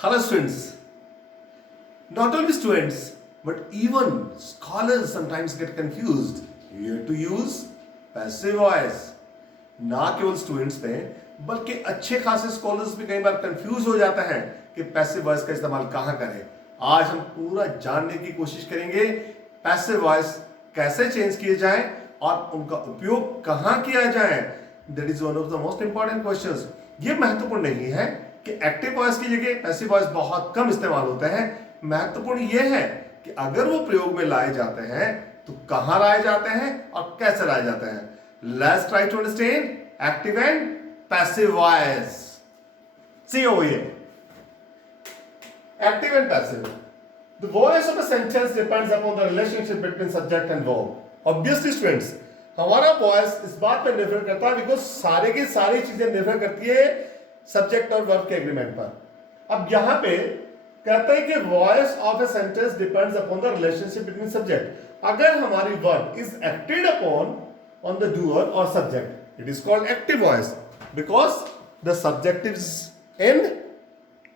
Hello students. Not only students, but even scholars sometimes get confused here to use passive voice. ना केवल students में बल्कि अच्छे खासे स्कॉलर्स भी कई बार कंफ्यूज हो जाते हैं कि पैसिव वॉइस का इस्तेमाल कहां करें। आज हम पूरा जानने की कोशिश करेंगे पैसिव वॉइस कैसे चेंज किए जाएं और उनका उपयोग कहां किया जाए। That is one of the most important questions. ये महत्वपूर्ण नहीं है कि एक्टिव वॉइस की जगह पैसिव वॉइस बहुत कम इस्तेमाल होता है। महत्वपूर्ण यह है कि अगर वो प्रयोग में लाए जाते हैं तो कहां लाए जाते हैं और कैसे लाए जाते हैं। Let's try to understand active and passive voice. See over here. Active and passive. The voice of a sentence depends upon the relationship between subject and verb. Obviously, students, हमारा voice इस बात पर निर्भर करता है बिकॉज सारे की सारी चीजें निर्भर करती है सब्जेक्ट और वर्ब के एग्रीमेंट पर। अब यहां पे कहते हैं कि voice of a sentence depends upon the relationship between subject. अगर हमारी verb is acted upon on the doer or subject, it is called active voice because the subject is in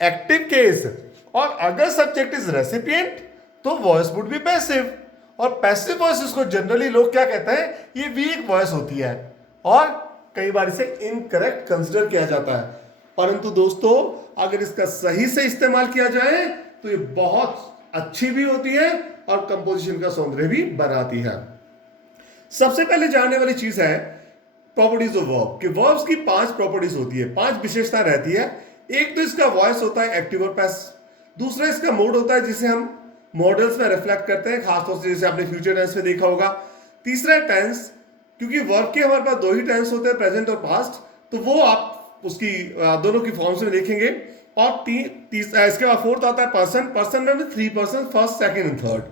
active case। और अगर subject is recipient तो voice would be passive। और passive voice इसको generally लोग क्या कहते हैं, ये weak voice होती है और कई बार इसे incorrect कंसिडर किया जाता है। परंतु दोस्तों अगर इसका सही से इस्तेमाल किया जाए तो ये बहुत अच्छी भी होती है और कंपोजिशन का सौंदर्य भी बनाती है। सबसे पहले जानने वाली चीज है प्रॉपर्टीज ऑफ वर्ब कि वर्ब्स की 5 प्रॉपर्टीज होती है, 5 विशेषता रहती है। एक तो इसका वॉइस होता है एक्टिव और पैसिव। दूसरा इसका मोड होता है जिसे हम मॉडल्स में रिफ्लेक्ट करते हैं, खासतौर से जैसे आपने फ्यूचर टेंस में देखा होगा। तीसरा टेंस, क्योंकि वर्ब के हमारे पास 2 ही टेंस होते हैं, प्रेजेंट और पास्ट, तो वो आप उसकी दोनों की फॉर्म्स में देखेंगे। और इसके बाद फोर्थ आता है पर्सन। पर्सन में 3 person, first second and third,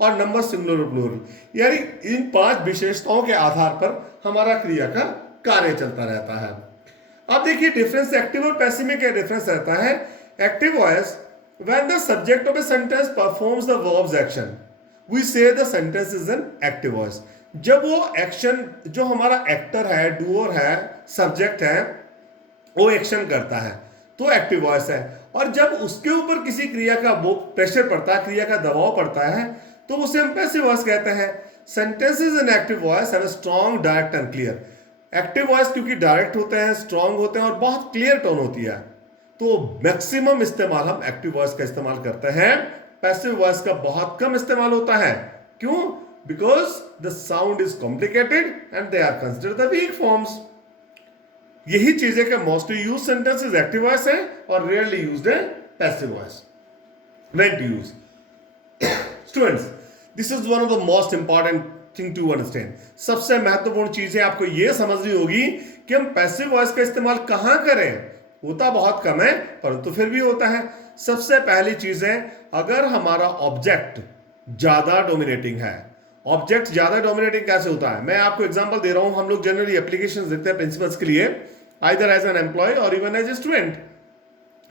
और नंबर सिंगुलर और प्लूरल। यानी इन 5 विशेषताओं के आधार पर हमारा क्रिया का कार्य चलता रहता है। अब देखिए डिफरेंस एक्टिव और पैसिव में क्या डिफरेंस रहता है। Active voice when the subject of a sentence performs the verb's action we say the sentence is an active voice. जब वो एक्शन, जो हमारा एक्टर है, डूअर है, सब्जेक्ट है, वो एक्शन करता है तो एक्टिव वॉइस है। और जब उसके ऊपर किसी क्रिया का वो प्रेशर पड़ता है, क्रिया का दबाव पड़ता है, तो उसे हम पैसिव वॉइस कहते हैं। Sentences in active voice have a strong, direct and clear. Active voice क्योंकि डायरेक्ट होते हैं, स्ट्रॉन्ग होते हैं और बहुत क्लियर टोन होती है, तो मैक्सिमम इस्तेमाल हम एक्टिव वॉइस का इस्तेमाल करते हैं। पैसिव वॉइस का बहुत कम इस्तेमाल होता है। क्यों? Because the sound is complicated and they are considered the weak forms. यही चीजें का mostly use sentences active voice है और रेयरली यूज्ड है passive voice. When to use students, this is one of the most important thing to understand. सबसे महत्वपूर्ण चीज है आपको यह समझनी होगी कि हम पैसिव वॉइस का इस्तेमाल कहां करें। होता बहुत कम है परंतु फिर भी होता है। सबसे पहली चीज है अगर हमारा ऑब्जेक्ट ज्यादा डोमिनेटिंग है। ऑब्जेक्ट ज्यादा डोमिनेटिंग कैसे होता है, मैं आपको एग्जांपल दे रहा हूं। हम लोग जनरली एप्लीकेशंस लिखते हैं प्रिंसिपल्स के लिए, आइदर एज एन एम्प्लॉय और इवन एज ए स्टूडेंट।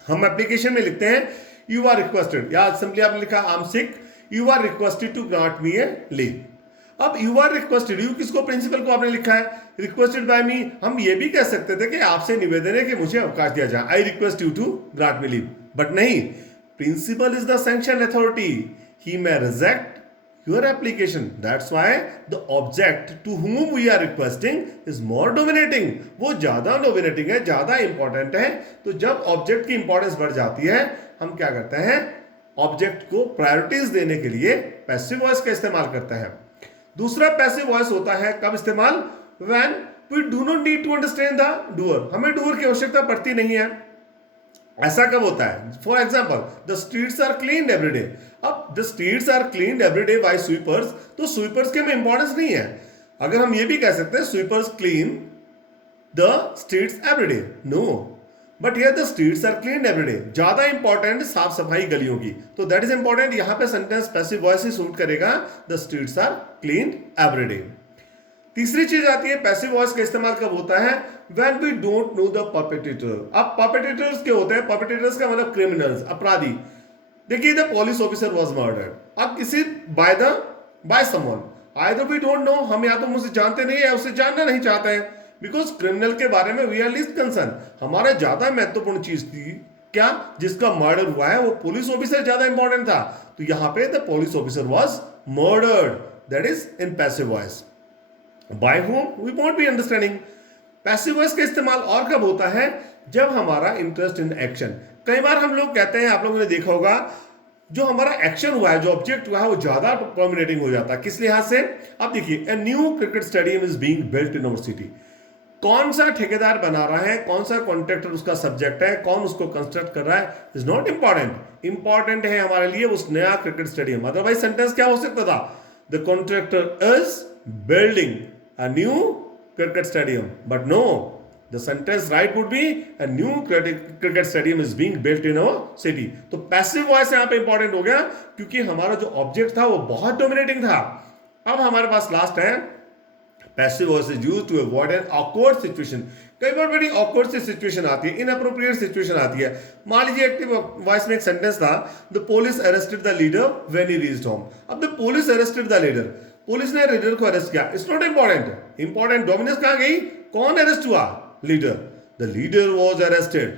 हम एप्लीकेशन में लिखते हैं यू आर रिक्वेस्टेड, या सिंपली आपने लिखा I am sick, you are requested to grant me a leave. अब यू आर रिक्वेस्टेड, यू किसको, प्रिंसिपल को आपने लिखा है, रिक्वेस्टेड बाय मी। हम ये भी कह सकते थे कि आपसे निवेदन है कि मुझे अवकाश दिया जाए, I request you to grant me leave. But नहीं, principal is the sanction authority, he may reject your application। That's why the object to whom we are requesting is more dominating। वो ज्यादा dominating है, ज्यादा important है। तो जब object की importance बढ़ जाती है हम क्या करते हैं, ऑब्जेक्ट को प्रायोरिटीज देने के लिए पैसिव वॉइस का इस्तेमाल करते हैं। दूसरा पैसिव वॉइस होता है कब इस्तेमाल, when we do not need to understand the doer। हमें डूअर की आवश्यकता पड़ती नहीं है। ऐसा कब होता है, for example the streets are cleaned every day. अब the streets are cleaned every day by sweepers, तो स्वीपर्स के में इंपॉर्टेंस नहीं है। अगर हम ये भी कह सकते हैं sweepers clean the streets every day, no, but here the streets are cleaned every day, ज्यादा इंपॉर्टेंट साफ सफाई गलियों की, तो दैट इज इंपॉर्टेंट। यहां पे सेंटेंस पैसिव वॉइस ही सूट करेगा, the streets are cleaned every day. तीसरी चीज आती है पैसिव वॉइस का इस्तेमाल कब होता है, when we don't know the perpetrator। अब perpetrators क्या होते हैं, perpetrators का मतलब क्रिमिनल्स, अपराधी। देखिए the police officer was murdered. अब किसी by someone, either we don't know, हम या तो उसे जानते नहीं है उसे जानना नहीं चाहते हैं, बिकॉज क्रिमिनल के बारे में वी आर लीस्ट कंसर्न। हमारा ज्यादा महत्वपूर्ण चीज थी क्या? जिसका मर्डर हुआ है वो पुलिस ऑफिसर ज्यादा इंपॉर्टेंट था, तो यहां पे the police officer was murdered, that is in passive voice. By whom we won't be understanding। Passive voice का इस्तेमाल और कब होता है? जब हमारा इंटरेस्ट इन एक्शन। कई बार हम लोग कहते हैं, आप लोगों ने देखा होगा, जो हमारा एक्शन हुआ है, जो ऑब्जेक्ट हुआ है, वो ज्यादा डोमिनेटिंग हो जाता है। किस लिहाज से? अब देखिए, a new cricket stadium is being built in our city. कौन सा ठेकेदार बना रहा है, कौन सा कॉन्ट्रैक्टर उसका सब्जेक्ट है, कौन उसको कंस्ट्रक्ट कर रहा है, इज नॉट इंपॉर्टेंट। इंपॉर्टेंट है हमारे लिए उस नया क्रिकेट स्टेडियम। अदरवाइज सेंटेंस क्या हो सकता था? The contractor is building a new cricket stadium, but no, the sentence right would be a new cricket stadium is being built in our city। तो पैसिव वॉइस यहां पे important हो गया क्योंकि हमारा जो ऑब्जेक्ट था वो बहुत डोमिनेटिंग था। अब हमारे पास लास्ट है, passive voice is used to avoid an awkward situation. कई बार बड़ी ऑकवर्ड सी सिचुएशन आती है, इनअप्रोप्रिएट सिचुएशन आती है। मान लीजिए एक्टिव वॉइस में एक सेंटेंस था, the police arrested the leader when he reached home. अब the police arrested the leader, police ने लीडर को अरेस्ट किया। It's not important. Important dominance कहां गई? कौन अरेस्ट हुआ? Leader. The leader was arrested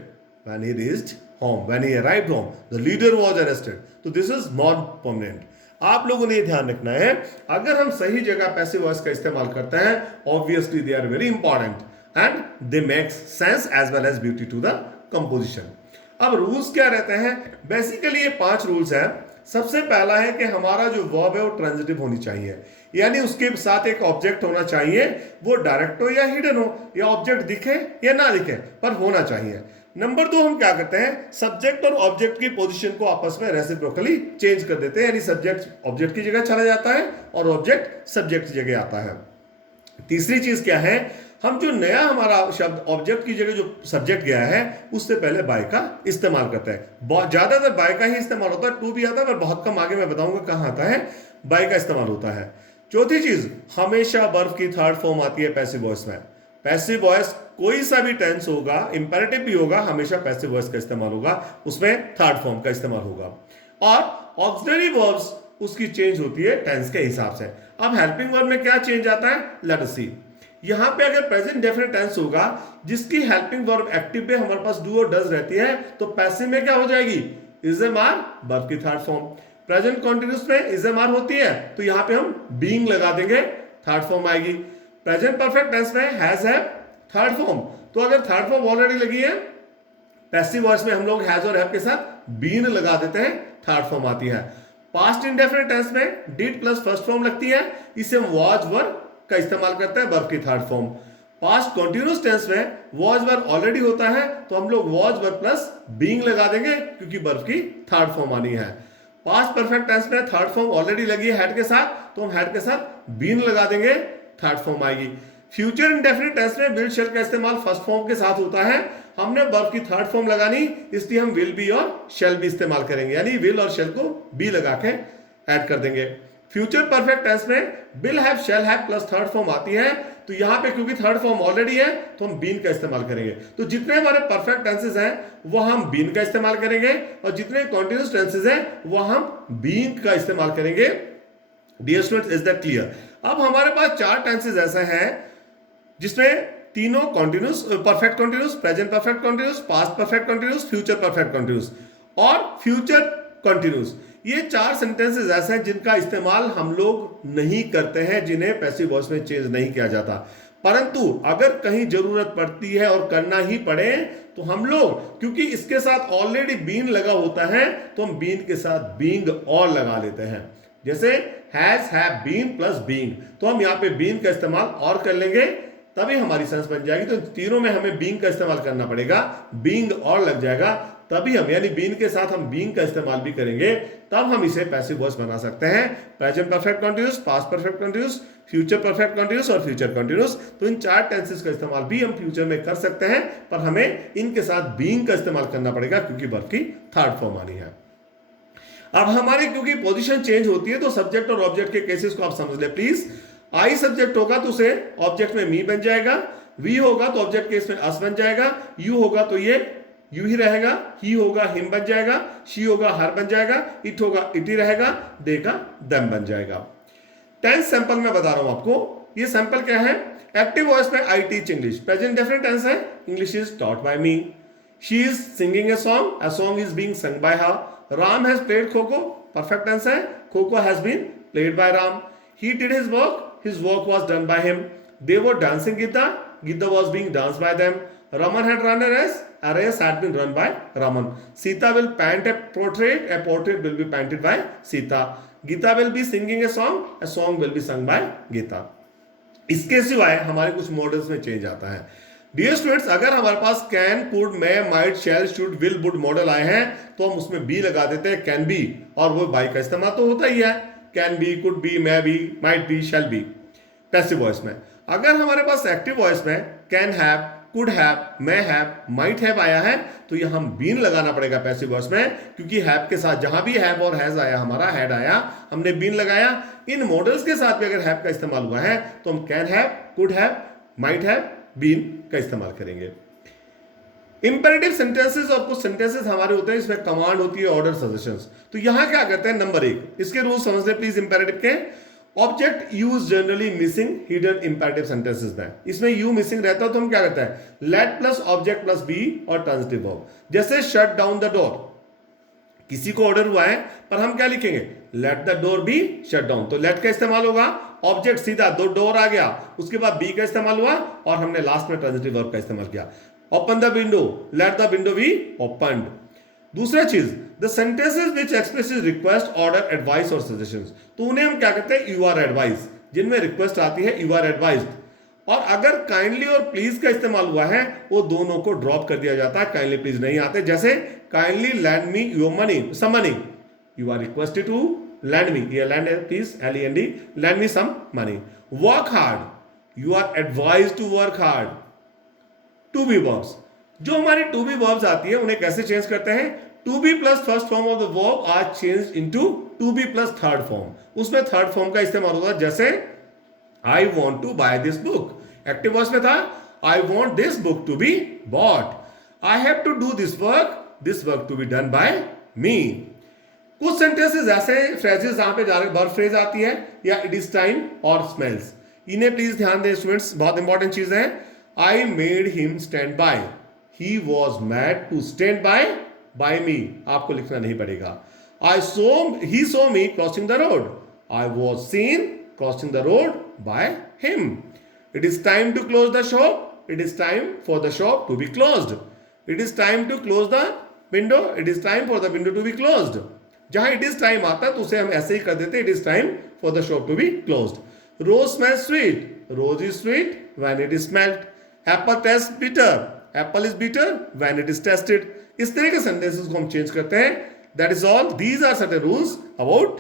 when he reached home, when he arrived home, the leader was arrested. तो this is not permanent. आप लोगों ने ध्यान रखना है, अगर हम सही जगह पैसिव वॉइस का इस्तेमाल करते हैं, obviously they are very important and they makes sense as well as beauty to the composition. अब रूल्स क्या रहते हैं? बेसिकली ये 5 रूल्स हैं। सबसे पहला है कि हमारा जो वर्ब है वो ट्रांजिटिव होनी चाहिए, यानी उसके साथ एक ऑब्जेक्ट होना चाहिए, वो डायरेक्ट हो या हिडन हो, या ऑब्जेक्ट दिखे या ना दिखे, पर होना चाहिए। नंबर 2, हम क्या करते हैं? सब्जेक्ट और ऑब्जेक्ट की पोजीशन को आपस में रेसिप्रोकली चेंज कर देते हैं, यानी सब्जेक्ट ऑब्जेक्ट की जगह चला जाता है और ऑब्जेक्ट सब्जेक्ट की जगह आता है। तीसरी चीज क्या है? हम जो नया हमारा शब्द ऑब्जेक्ट की जगह जो सब्जेक्ट गया है, उससे पहले बाय का इस्तेमाल करते हैं। ज्यादातर बाय का ही इस्तेमाल होता है, टू भी आता है, पर बहुत कम, आगे मैं बताऊंगा कहां आता है, बाय का इस्तेमाल होता है। चौथी चीज, हमेशा वर्ब की थर्ड फॉर्म आती है पैसिव वॉइस में। पैसिव वॉइस कोई सा भी टेंस होगा, इंपेरेटिव भी होगा, हमेशा पैसिव वॉइस का इस्तेमाल होगा, उसमें थर्ड फॉर्म का इस्तेमाल होगा। और ऑक्सिलरी वर्ब्स उसकी चेंज होती है टेंस के हिसाब से। अब हेल्पिंग वर्ब में क्या चेंज आता है? लेट अस सी। यहां पे अगर प्रेजेंट डेफिनेट टेंस होगा, जिसकी हेल्पिंग वर्ब एक्टिव पे हमारे पास डू और डज रहती है, तो पैसिव में क्या हो जाएगी? इज एम आर, वर्ब की थर्ड फॉर्म। प्रेजेंट कॉन्टिन्यूस में इज एम आर होती है, तो यहां पे हम बीइंग लगा देंगे, थर्ड फॉर्म आएगी। प्रेजेंट परफेक्ट टेंस में हैज है थर्ड फॉर्म, तो अगर थर्ड फॉर्म ऑलरेडी लगी है, पैसिव वॉइस में हम लोग हैज और हैव के साथ बीन लगा देते हैं, थर्ड फॉर्म आती है। पास्ट इंडेफिनिट टेंस में डिड प्लस फर्स्ट फॉर्म लगती है, इसे हम वाज वर का इस्तेमाल करते हैं, वर्ब की third form. Past continuous tense में वाज वर ऑलरेडी होता है, तो हम लोग वाज वर प्लस बीइंग लगा देंगे, क्योंकि वर्ब की थर्ड फॉर्म आनी है। पास्ट परफेक्ट टेंस में थर्ड फॉर्म ऑलरेडी लगी है हेड के साथ, तो हम हेड के साथ बीन लगा देंगे, थर्ड फॉर्म आएगी। फ्यूचर इंडेफिनिट टेंस में विल शेल का इस्तेमाल फर्स्ट फॉर्म के साथ होता है, हमने वर्ब की थर्ड फॉर्म लगानी, इसलिए हम विल बी और शेल भी इस्तेमाल करेंगे, यानी विल और शेल को बी लगा के ऐड कर देंगे। फ्यूचर परफेक्ट टेंस में will have, shall have plus third form आती है, तो यहां पे क्योंकि थर्ड फॉर्म ऑलरेडी है, तो हम बीन का इस्तेमाल करेंगे। तो जितने हमारे परफेक्ट टेंसेस हैं वो हम बीन का इस्तेमाल करेंगे, और जितने कॉन्टिन्यूस टेंसेस हैं वो हम बीइंग का इस्तेमाल करेंगे। Dear students, is that clear? अब हमारे पास 4 टेंसेस ऐसे हैं जिसमें तीनों continuous, perfect continuous, present perfect continuous, past perfect continuous, future perfect continuous और फ्यूचर कॉन्टिन्यूस। ये 4 सेंटेंसेस ऐसे हैं जिनका इस्तेमाल हम लोग नहीं करते हैं, जिन्हें पैसिव वॉइस में चेंज नहीं किया जाता। परंतु अगर कहीं जरूरत पड़ती है और करना ही पड़े, तो हम लोग, क्योंकि इसके साथ ऑलरेडी बीन लगा होता है, तो हम बीन के साथ बीइंग और लगा लेते हैं। जैसे has, have, been plus being, तो हम यहाँ पे बीन का इस्तेमाल और कर लेंगे, तभी हमारी सेंस बन जाएगी। तो तीनों में हमें बीइंग का इस्तेमाल करना पड़ेगा, बीइंग और लग जाएगा, तभी हम, यानी बीन के साथ हम बीइंग का इस्तेमाल भी करेंगे, तब हम इसे पैसिव वॉइस बना सकते हैं। Present perfect continuous, past perfect continuous, future perfect continuous और फ्यूचर कॉन्टिन्यूस। तो इन 4 टेंसेस का इस्तेमाल भी हम फ्यूचर में कर सकते हैं, पर हमें इनके साथ बीइंग का इस्तेमाल करना पड़ेगा, क्योंकि वर्ब की थर्ड फॉर्म आनी है। अब हमारे क्योंकि पोजीशन चेंज होती है, तो सब्जेक्ट और ऑब्जेक्ट के केसेस को आप समझ ले प्लीज। आई सब्जेक्ट होगा तो उसे ऑब्जेक्ट में मी बन जाएगा, वी होगा तो ऑब्जेक्ट केस में अस बन जाएगा, यू होगा तो ये यू ही रहेगा, ही होगा हिम बन जाएगा, शी होगा हर बन जाएगा, इट होगा इट ही रहेगा, दे का देम बन जाएगा। 10 सैंपल मैं बता रहा हूं आपको। ये सैंपल क्या है? एक्टिव वॉइस में I teach English, present definite tense है, English is taught by me. She is singing a song is being sung by her. Ram has played Kho-Kho, perfect answer है, Kho-Kho has been played by Ram. He did his work was done by him. They were dancing Gidda was being danced by them. Raman had run a race had been run by Raman. Sita will paint a portrait will be painted by Sita. Gita will be singing a song will be sung by Gita. इसके सिवाय हमारे कुछ models में change आता है. Dear students, अगर हमारे पास can, could, may, might, shall, should, will, would modal आए हैं तो हम उसमें बी लगा देते हैं, कैन बी, और वो बाई का इस्तेमाल तो होता ही है. Can be, could be, may be, might be, shall be passive voice में. अगर हमारे पास एक्टिव वॉइस में can have, could have, may have, might have आया है तो यह हम बीन लगाना पड़ेगा पैसिव वॉइस में, क्योंकि हैव के साथ जहां भी हैव और हैज आया, हमारा हैड आया, हमने बीन लगाया. इन मॉडल्स के साथ भी अगर हैव का इस्तेमाल हुआ है तो हम can have, could have, might have, been का इस्तेमाल करेंगे. इंपेरेटिव सेंटेंसेस और कुछ सेंटेंसेस हमारे होते हैं इसमें कमांड होती है, ऑर्डर, सजेशंस. तो यहां क्या करते हैं, नंबर 1 इसके रूल समझते प्लीज. इंपेरेटिव के object use generally missing hidden imperative sentences में, इसमें यू मिसिंग रहता है तो हम क्या करते हैं, let plus object plus be और ट्रांजिटिव वर्ब. जैसे शट डाउन द डोर, किसी को ऑर्डर हुआ है पर हम क्या लिखेंगे, let the door be shut down, तो लेट का इस्तेमाल होगा, ऑब्जेक्ट सीधा दो डोर आ गया, उसके बाद बी का इस्तेमाल हुआ और हमने लास्ट में ट्रांजिटिव वर्ब का इस्तेमाल किया. Open the window, let the window be opened. दूसरा चीज, the sentences which expresses request, order, advice और सजेशंस, तो उन्हें हम क्या कहते हैं, यू आर एडवाइस. जिनमें रिक्वेस्ट आती है यू आर एडवाइज्ड, और अगर काइंडली और प्लीज का इस्तेमाल हुआ है वो दोनों को ड्रॉप कर दिया जाता है, काइंडली प्लीज नहीं आते. जैसे kindly lend me your money, some money, you are requested to lend me, ये लैंड है please, LEND, lend me some money. Work hard, you are advise to work hard. To be verbs, जो हमारी to be verbs आती है उन्हें कैसे change करते हैं, to be plus first form of the verb are change into to be plus third form. उसमें third form का इस्तेमाल होता है. जैसे I want to buy this book, active voice में था I want this book to be bought. I have to do this work to be done by me. कुछ sentences ऐसे फ्रेजेस जहां पे वर्ब फ्रेज आती है या इट इज टाइम और स्मेल्स, इन्हें प्लीज ध्यान दें स्टूडेंट्स, बहुत इंपॉर्टेंट चीज है. I made him stand by, he was made to stand by me, आपको लिखना नहीं पड़ेगा. He saw me crossing the road, I was seen crossing the road by him. It is time to close the shop, it is time for the shop to be closed. It is time to close the window, it is time for the window to be closed. जहां it is time आता है तो उसे हम ऐसे ही कर देते हैं, it is time for the shop to be closed. Rose smell sweet, rose is sweet when it is smelled. Apple taste bitter, apple is bitter when it is tasted. इस तरह के सेंटेंसेस को हम चेंज करते हैं. That is all. These are certain rules about